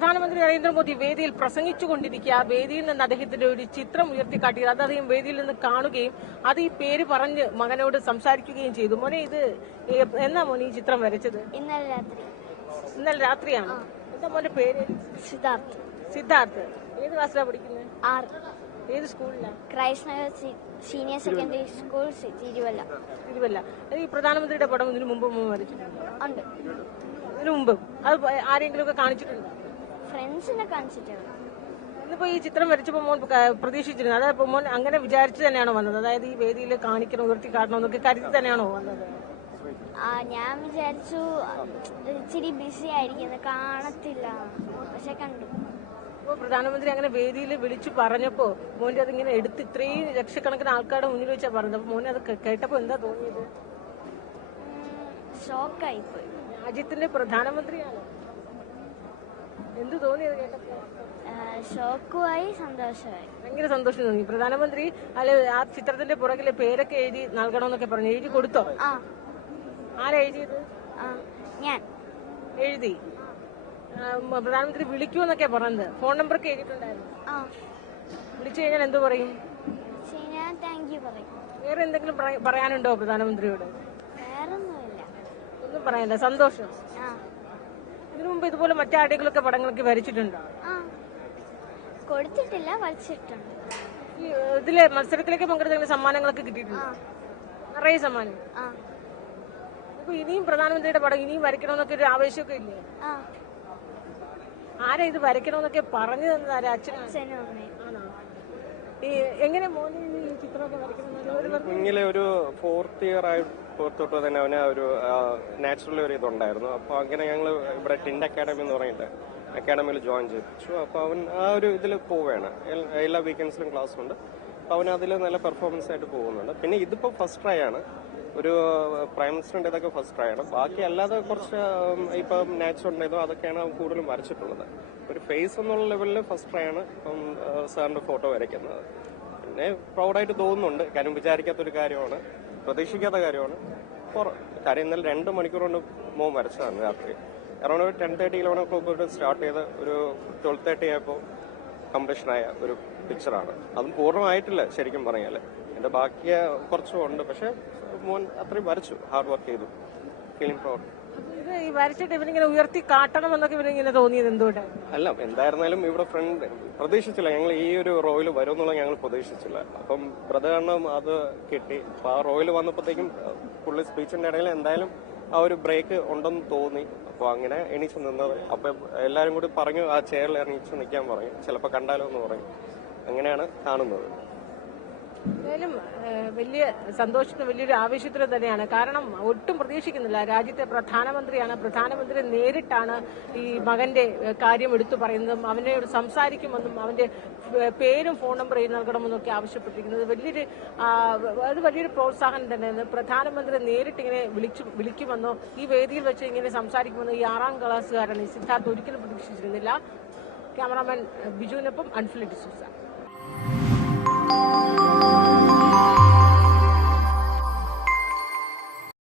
പ്രധാനമന്ത്രി നരേന്ദ്രമോദി വേദിയിൽ പ്രസംഗിച്ചുകൊണ്ടിരിക്കുക. വേദിയിൽ നിന്ന് അദ്ദേഹത്തിന്റെ ഒരു ചിത്രം ഉയർത്തിക്കാട്ടിയത് അത് അദ്ദേഹം വേദിയിൽ നിന്ന് കാണുകയും അത് ഈ പേര് പറഞ്ഞ് മകനോട് സംസാരിക്കുകയും ചെയ്തു. മോനെ, ഇത് എന്നാ മോനെ ഈ ചിത്രം വരച്ചത്? ഇന്നലെ രാത്രിയാണ്. എന്താ മോന്റെ പേര്? സിദ്ധാർത്ഥ്. ഏത് ക്ലാസ്സിലാണ് പഠിക്കുന്നത്? ഏത് സ്കൂളിലാണ്? Christ Nagar senior secondary school, Thiruvalla. ഈ പ്രധാനമന്ത്രിയുടെ പടം ഇതിനു മുമ്പ് വരച്ചിട്ടുണ്ട്? ഇതിനു മുമ്പ് അത് ആരെങ്കിലും ഒക്കെ കാണിച്ചിട്ടുണ്ടോ? ഫ്രണ്ട്സിനെ കാണിച്ചിട്ടുണ്ട്. ഇന്നിപ്പോ ഈ ചിത്രം വരച്ചപ്പോ മോൻ പ്രതീക്ഷിച്ചിരുന്നു? അതായത് മോൻ അങ്ങനെ വിചാരിച്ചു തന്നെയാണോ വന്നത്? അതായത് ഈ വേദിയിൽ കാണിക്കണം, ഉയർത്തി കാട്ടണം എന്നൊക്കെ കരുതി തന്നെയാണോ വന്നത്? ഞാൻ വിചാരിച്ചു ഇച്ചിരി ബിസി ആയിരിക്കും, കാണത്തില്ല, പക്ഷെ കണ്ടു. പ്രധാനമന്ത്രി അങ്ങനെ വേദിയിൽ വിളിച്ചു പറഞ്ഞപ്പോ മോന്റെ അതിങ്ങനെ എടുത്ത് ഇത്രയും ലക്ഷക്കണക്കിന് ആൾക്കാരുടെ മുന്നിൽ വെച്ചാ പറഞ്ഞത്. അപ്പൊ മോനെ അത് കേട്ടപ്പോ എന്താ തോന്നിയത്? ഷോക്കായിപ്പോയി. രാജ്യത്തിന്റെ പ്രധാനമന്ത്രിയാണ്. എന്ത് തോന്നിയത് കേട്ടപ്പോ? ഷോക്കുമായി, സന്തോഷമായി. ഭയങ്കര സന്തോഷം തോന്നി. പ്രധാനമന്ത്രി അല്ലെ ആ ചിത്രത്തിന്റെ പുറകിലെ പേരൊക്കെ എഴുതി നൽകണമെന്നൊക്കെ പറഞ്ഞു. എഴുതി കൊടുത്തോ? ആരാ എഴുതിയത്? ഞാൻ എഴുതി. പ്രധാനമന്ത്രി വിളിക്കൂന്നൊക്കെ പറഞ്ഞത്. ഫോൺ നമ്പറൊക്കെ എഴുതിയിട്ടുണ്ടായിരുന്നു. വിളിച്ചു കഴിഞ്ഞാൽ എന്തു പറയും? താങ്ക് യു പറയും. വേറെ എന്തെങ്കിലും പറയാനുണ്ടോ പ്രധാനമന്ത്രിയോട്? ഒന്നും പറയാനില്ല. സന്തോഷം. ഇതിനു മുമ്പ് ഇതുപോലെ മറ്റാരുടെയൊക്കെ പടങ്ങളൊക്കെ വരച്ചിട്ടുണ്ടോ? കൊടുത്തിട്ടില്ല, വരച്ചിട്ടുണ്ട്. ഇതിലെ മത്സരത്തിലേക്ക് പങ്കെടുത്ത സമ്മാനങ്ങളൊക്കെ കിട്ടിയിട്ടുണ്ട്? നിറയെ സമ്മാനം. അപ്പൊ ഇനിയും പ്രധാനമന്ത്രിയുടെ പടം ഇനിയും വരയ്ക്കണമെന്നൊക്കെ ഒരു ആവേശമൊക്കെ ഇല്ലേ? ആരാ ഇത് വരയ്ക്കണമെന്നൊക്കെ പറഞ്ഞു തന്നതാരാ? അച്ഛനും ആണോ? എങ്ങനെ മോനെ ഈ ചിത്രമൊക്കെ വരയ്ക്കണം? കുഞ്ഞിലെ ഒരു 4th ഇയർ തൊട്ട് തന്നെ അവന് ഒരു നാച്ചുറൽ ഒരു ഇതുണ്ടായിരുന്നു. അപ്പോൾ അങ്ങനെ ഞങ്ങൾ ഇവിടെ ടിൻഡ് അക്കാഡമി എന്ന് പറഞ്ഞിട്ട് അക്കാഡമിയിൽ ജോയിൻ ചെയ്യിച്ചു. അപ്പോൾ അവൻ ആ ഒരു ഇതിൽ പോവുകയാണ്. എല്ലാ വീക്കെൻഡ്സിലും ക്ലാസ് ഉണ്ട്. അപ്പോൾ അവൻ അതിൽ നല്ല പെർഫോമൻസ് ആയിട്ട് പോകുന്നുണ്ട്. പിന്നെ ഇതിപ്പോൾ ഫസ്റ്റ് ട്രൈ ആണ്. ഒരു പ്രൈം മിനിസ്റ്ററിന്റെ ഇതൊക്കെ ഫസ്റ്റ് ട്രൈ ആണ്. ബാക്കി അല്ലാതെ കുറച്ച് ഇപ്പം നാച്ചുറൽ ഉണ്ടായതോ അതൊക്കെയാണ് കൂടുതലും വരച്ചിട്ടുള്ളത്. ഒരു ഫേസ് എന്നുള്ള ലെവലിൽ ഫസ്റ്റ് ട്രൈ ആണ് ഇപ്പം സാറിന്റെ ഫോട്ടോ വരയ്ക്കുന്നത്. പിന്നെ പ്രൗഡായിട്ട് തോന്നുന്നുണ്ട്. കാര്യം വിചാരിക്കാത്തൊരു കാര്യമാണ്, പ്രതീക്ഷിക്കാത്ത കാര്യമാണ്. കാര്യം ഇന്നലെ 2 മണിക്കൂർ കൊണ്ട് മോൻ വരച്ചതാണ്. രാത്രി അറൗണ്ട് 10:30, 11 o'clock തൊട്ട് സ്റ്റാർട്ട് ചെയ്ത് ഒരു 12:30 ആയപ്പോൾ കംപ്ലീഷനായ ഒരു പിക്ചറാണ്. അതും പൂർണ്ണമായിട്ടില്ല ശരിക്കും പറഞ്ഞാൽ. എന്റെ ബാക്കി കുറച്ചും ഉണ്ട്. പക്ഷെ മോൻ അത്രയും വരച്ചു, ഹാർഡ് വർക്ക് ചെയ്തു. Feeling proud. ഇത് ഈ വരച്ചിട്ട് ഇവനിങ്ങനെ ഉയർത്തി കാട്ടണം എന്നൊക്കെ ഇവനിങ്ങനെ തോന്നിയത് എന്തുകൊണ്ട്? അല്ല, എന്തായിരുന്നാലും ഇവിടെ ഫ്രണ്ട് പ്രതീക്ഷിച്ചില്ല. ഞങ്ങൾ ഈ ഒരു റോയിൽ വരും എന്നുള്ളത് ഞങ്ങൾ പ്രതീക്ഷിച്ചില്ല. അപ്പം ബ്രദറിനും അത് കിട്ടി. അപ്പൊ ആ റോയിൽ വന്നപ്പോഴത്തേക്കും പുള്ളി സ്പീച്ചിന്റെ ഇടയിൽ എന്തായാലും ആ ഒരു ബ്രേക്ക് ഉണ്ടെന്ന് തോന്നി. അപ്പൊ അങ്ങനെ എണീച്ച് നിന്നത്. അപ്പൊ എല്ലാരും കൂടി പറഞ്ഞു ആ ചെയറിൽ എണീച്ച് നിൽക്കാൻ പറയും, ചിലപ്പോൾ കണ്ടാലോ എന്ന് പറയും. അങ്ങനെയാണ് കാണുന്നത്. എന്തായാലും വലിയ സന്തോഷത്തിന് വലിയൊരു ആവേശത്തിന് തന്നെയാണ്. കാരണം ഒട്ടും പ്രതീക്ഷിക്കുന്നില്ല. രാജ്യത്തെ പ്രധാനമന്ത്രിയാണ്. പ്രധാനമന്ത്രി നേരിട്ടാണ് ഈ മകന്റെ കാര്യം എടുത്തു പറയുന്നതും അവനോട് സംസാരിക്കുമെന്നും അവന്റെ പേരും ഫോൺ നമ്പറും നൽകണമെന്നൊക്കെ ആവശ്യപ്പെട്ടിരിക്കുന്നത്. വലിയൊരു പ്രോത്സാഹനം തന്നെയാണ്. പ്രധാനമന്ത്രി നേരിട്ട് ഇങ്ങനെ വിളിക്കുമെന്നോ ഈ വേദിയിൽ വെച്ച് ഇങ്ങനെ സംസാരിക്കുമെന്നോ ഈ 6ാം ക്ലാസ്സുകാരൻ ഈ സിദ്ധാർത്ഥ് ഒരിക്കലും പ്രതീക്ഷിച്ചിരുന്നില്ല. ക്യാമറാമാൻ ബിജുവിനൊപ്പം അൻഫിൽ ഡിസൂസ.